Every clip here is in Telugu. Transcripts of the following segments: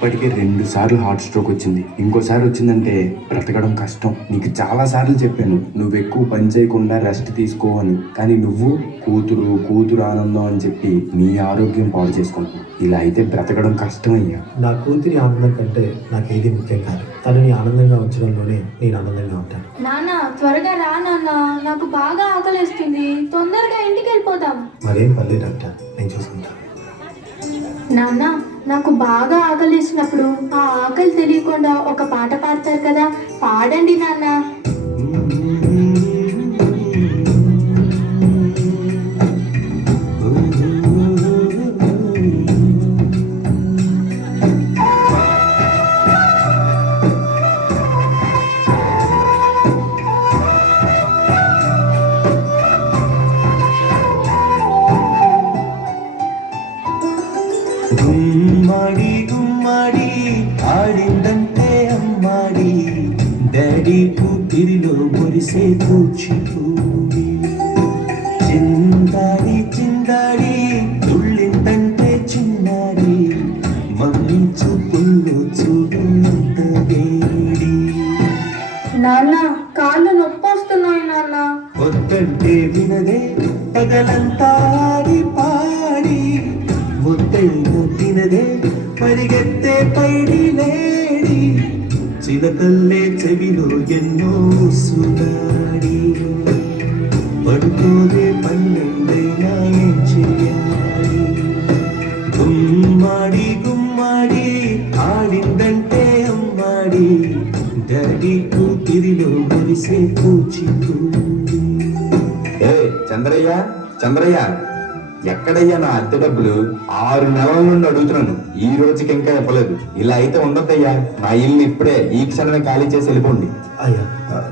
ఇప్పటికే 2 సార్లు హార్ట్ స్ట్రోక్ వచ్చింది. ఇంకోసారి వచ్చిందంటే బ్రతకడం కష్టం. నీకు చాలా సార్లు చెప్పాను నువ్వు ఎక్కువ పని చేయకుండా రెస్ట్ తీసుకో అని. కానీ నువ్వు కూతురు ఆనందం అని చెప్పి నీ ఆరోగ్యం పాడు చేసుకుంటున్నావు. ఇలా అయితే బ్రతకడం కష్టం అయ్యా. నా కూతురి ఆనందం కంటే నాకేది ముఖ్యం కాదు. తనని ఆనందంగా ఉంచడంలోనే నేను ఆనందంగా ఉంటాను. నాన్న త్వరగా రా నాన్న, నాకు బాగా ఆకలిస్తుంది. తొందరగా ఇంటికి వెళ్ళిపోదాం. మరేం పర్లేదు డాక్టర్, నేను చూసుకుంటాను. నాన్న నాకు బాగా ఆకలిసినప్పుడు ఆ ఆకలి తెలియకుండా ఒక పాట పాడతారు కదా, పాడండి నాన్న. గుమ్మడి గుమ్మడి ఆడిందంటే అమ్మాడి, డాడీ కూతురిలో మురిసే కూచిపూడి. చిందాడి చిందాడి తుళ్ళిందంటే చిన్నాడి, మమ్మీ చూపుల్లో చూడు ఎంత వేడి. నాన్న కాళ్ళు నొప్పి వస్తున్నాయి నాన్న. వద్దంటే వినదే పగలంతా ఆడి పాడి, ముద్దైన తినదే పరిగెత్తే పైడి లేడి, చిలకల్లే చెవిలో ఎన్నో సుగాడి. పడుకోదే పన్నెండైనా ఏం చెయ్యాలి? గుమ్మాడి గుమ్మాడి ఆడిందంటే అమ్మాడి, డాడీ కూతురిలో మురిసే కూచిపూడి. చంద్రయ్య ఎక్కడయ్యా నా అద్దె డబ్బులు? 6 నెలల నుండి అడుగుతున్నాను, ఈ రోజుకి ఇంకా ఇవ్వలేదు. ఇలా అయితే ఉండద్దయ్యా. నా ఇల్లు ఇప్పుడే ఈ క్షణమే ఖాళీ చేసి వెళ్ళిపోండి. అయ్యా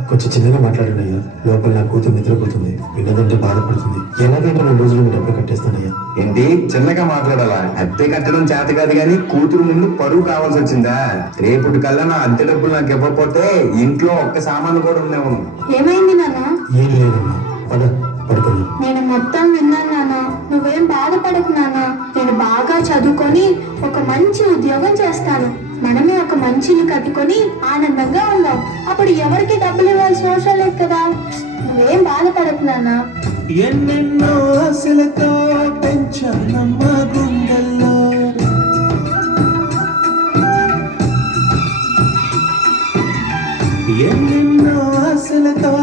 కొంచెం చిన్నగా మాట్లాడండి అయ్యా. లోపల నా కూతురు నిద్రపోతుంది, విన్నదంటే బాధపడుతుంది. ఎలాగైనా 2 రోజులు మీ డబ్బులు కట్టేస్తానయ్యా. ఏంటి చిన్నగా మాట్లాడాలా? అద్దె కట్టడం చేత కాదు కానీ కూతురు ముందు పరువు కావాల్సి వచ్చిందా? రేపటి కల్లా నా అద్దె డబ్బులు నాకు ఇవ్వకపోతే ఇంట్లో ఒక్క సామాను కూడా ఉండేవు. ఏమైంది నాన్న? ఏం లేదమ్మా, పద పడుకున్నా. నేను మొత్తం విన్నాను నాన్న, నువ్వేం బాధపడకు నాన్న. నేను బాగా చదువుకొని ఒక మంచి ఉద్యోగం చేస్తాను. మనమే ఒక మంచి ఇల్లు కట్టుకొని ఆనందంగా ఉందాం. అప్పుడు ఎవరికి డబ్బులు ఇవ్వాల్సిన అవసరం లేదు కదా. నువ్వేం బాధపడకు నాన్న. ఎన్నెన్నో ఆశలతో పెంచానమ్మ గుండెల్లో, ఎన్నెన్నో ఆశలతో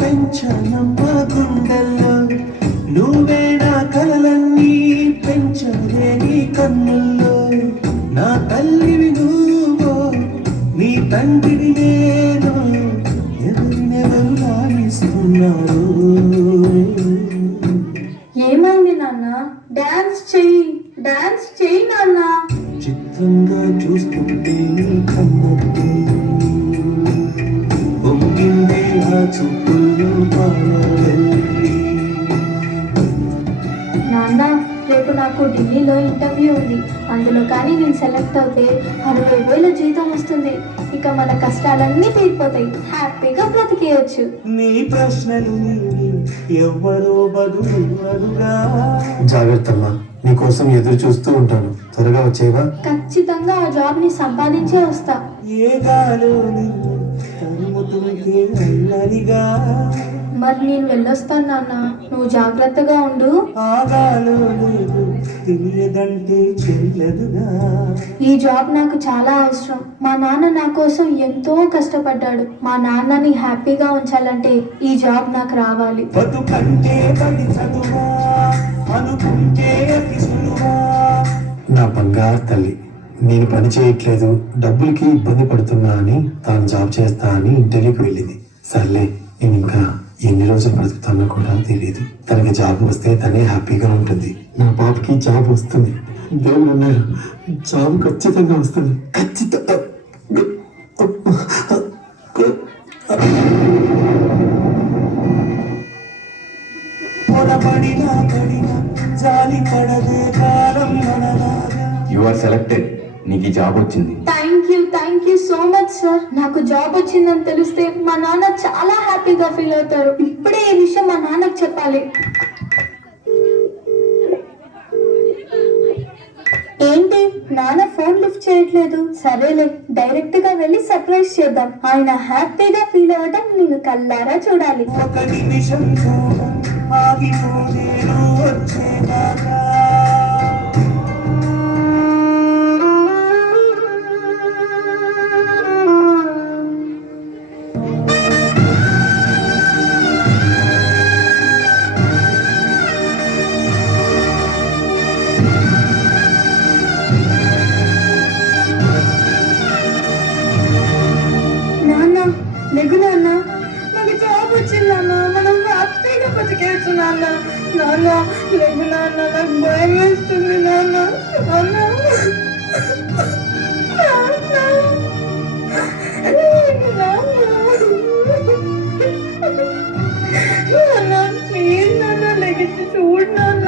పెంచానమ్మ గుండెల్లో, నువ్వే నా కలలన్నీ పెంచలే నీ కన్నుల్లో. నా తల్లివి నువ్వో, నీ తండ్రిని నేను, ఎవరినెవరు లాలిస్తున్నారు? ఏమైంది నాన్న? డాన్స్ చెయ్యి నాన్న. చిత్రంగా చూస్తుంటే నీ కన్నట్టు పొంగిందే ఆ చూపుల్లో పాలవెల్లి. నాన్న రేపు నాకు ఢిల్లీలో ఇంటర్వ్యూ ఉంది. అందులో కానీ నేను సెలెక్ట్ అవుతే 60,000 జీతం వస్తుంది. ఇక మన కష్టాలన్నీ తీరిపోతాయి, హ్యాపీగా బ్రతికేయచ్చు. నీ ప్రశ్నలు నీవి ఎవ్వరో బదులు అడుగా. జాగ్రత్త అమ్మా, నీకోసం ఎదురు చూస్తూ ఉంటాను. త్వరగా వచ్చేవా? ఖచ్చితంగా ఆ జాబ్ ని సంపాదించే వస్తా. ఏ గాలో నిన్ను తరుముతుంటే అల్లరిగా, మరి నేను వెళ్ళొస్తాను నాన్న, నువ్వు జాగ్రత్తగా ఉండు. ఆగాలో లేదు తెలియదంటే చెల్లదుగా. ఈ జాబ్ నాకు చాలా అవసరం. మా నాన్న నా కోసం ఎంతో కష్టపడ్డాడు. మా నాన్నని హ్యాపీగా ఉంచాలంటే ఈ జాబ్ నాకు రావాలి. బతుకంటే పడి చదువా అనుకుంటే అతి సులువా. నా బంగారు తల్లి, నేను పని చేయట్లేదు, డబ్బులకి ఇబ్బంది పడుతున్నా అని తాను జాబ్ చేస్తా అని ఇంటర్వ్యూకి వెళ్ళింది. సర్లే, నేను ఇంకా ఎన్ని రోజులు బ్రతుకుతానో కూడా తెలియదు. తనకి జాబ్ వస్తే తనే హ్యాపీగా ఉంటుంది. నా పాపకి జాబ్ వస్తుంది. దేవుడు అన్నారు, జాబ్ ఖచ్చితంగా వస్తుంది. ఖచ్చితంగా. జాలి పడదే కాలం మనలాగా. You are selected. నీకు ఈ జాబ్ వచ్చింది. Thank you so much sir. నాకు జాబ్ వచ్చిందని తెలిస్తే మా నాన్న చాలా హ్యాపీగా ఫీల్ అవుతారు. ఇప్పుడే ఈ విషయం మా నాన్నకు చెప్పాలి. ఏంటి నాన్న ఫోన్ లిఫ్ట్ చేయట్లేదు? సరేలే, డైరెక్ట్ గా వెళ్ళి సర్ప్రైజ్ చేద్దాం. ఆయన హ్యాపీగా ఫీల్ అవ్వడం నేను కల్లారా చూడాలి. ఒక నిమిషం కూడా ఆగిపోదే నువ్వు వచ్చేదాకా. నాన్న లెగు నాన్న, నాకు జాబ్ వచ్చింది నాన్న, మనం హ్యాపీగా బతికేచ్చు నాన్న. నాన్న లెగు నాన్న, నాకు భయం వేస్తుంది నాన్న. నాన్న ప్లీజ్ నాన్న లెగిసి చూడు నాన్న.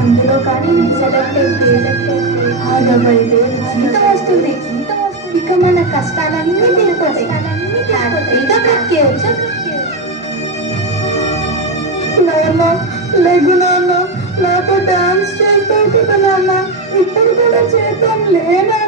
అందులో కానీ సెలెక్ట్ అయితే 60,000 జీతం వస్తుంది. ఇక మన కష్టాలన్నీ తీరిపోతాయి. హ్యాపీగా బ్రతికేయచ్చు. నాన్న లెగు నాన్న, నాతో డాన్స్ చేస్తావు కదా నాన్న, ఇప్పుడు కూడా చేద్దాం లేనా?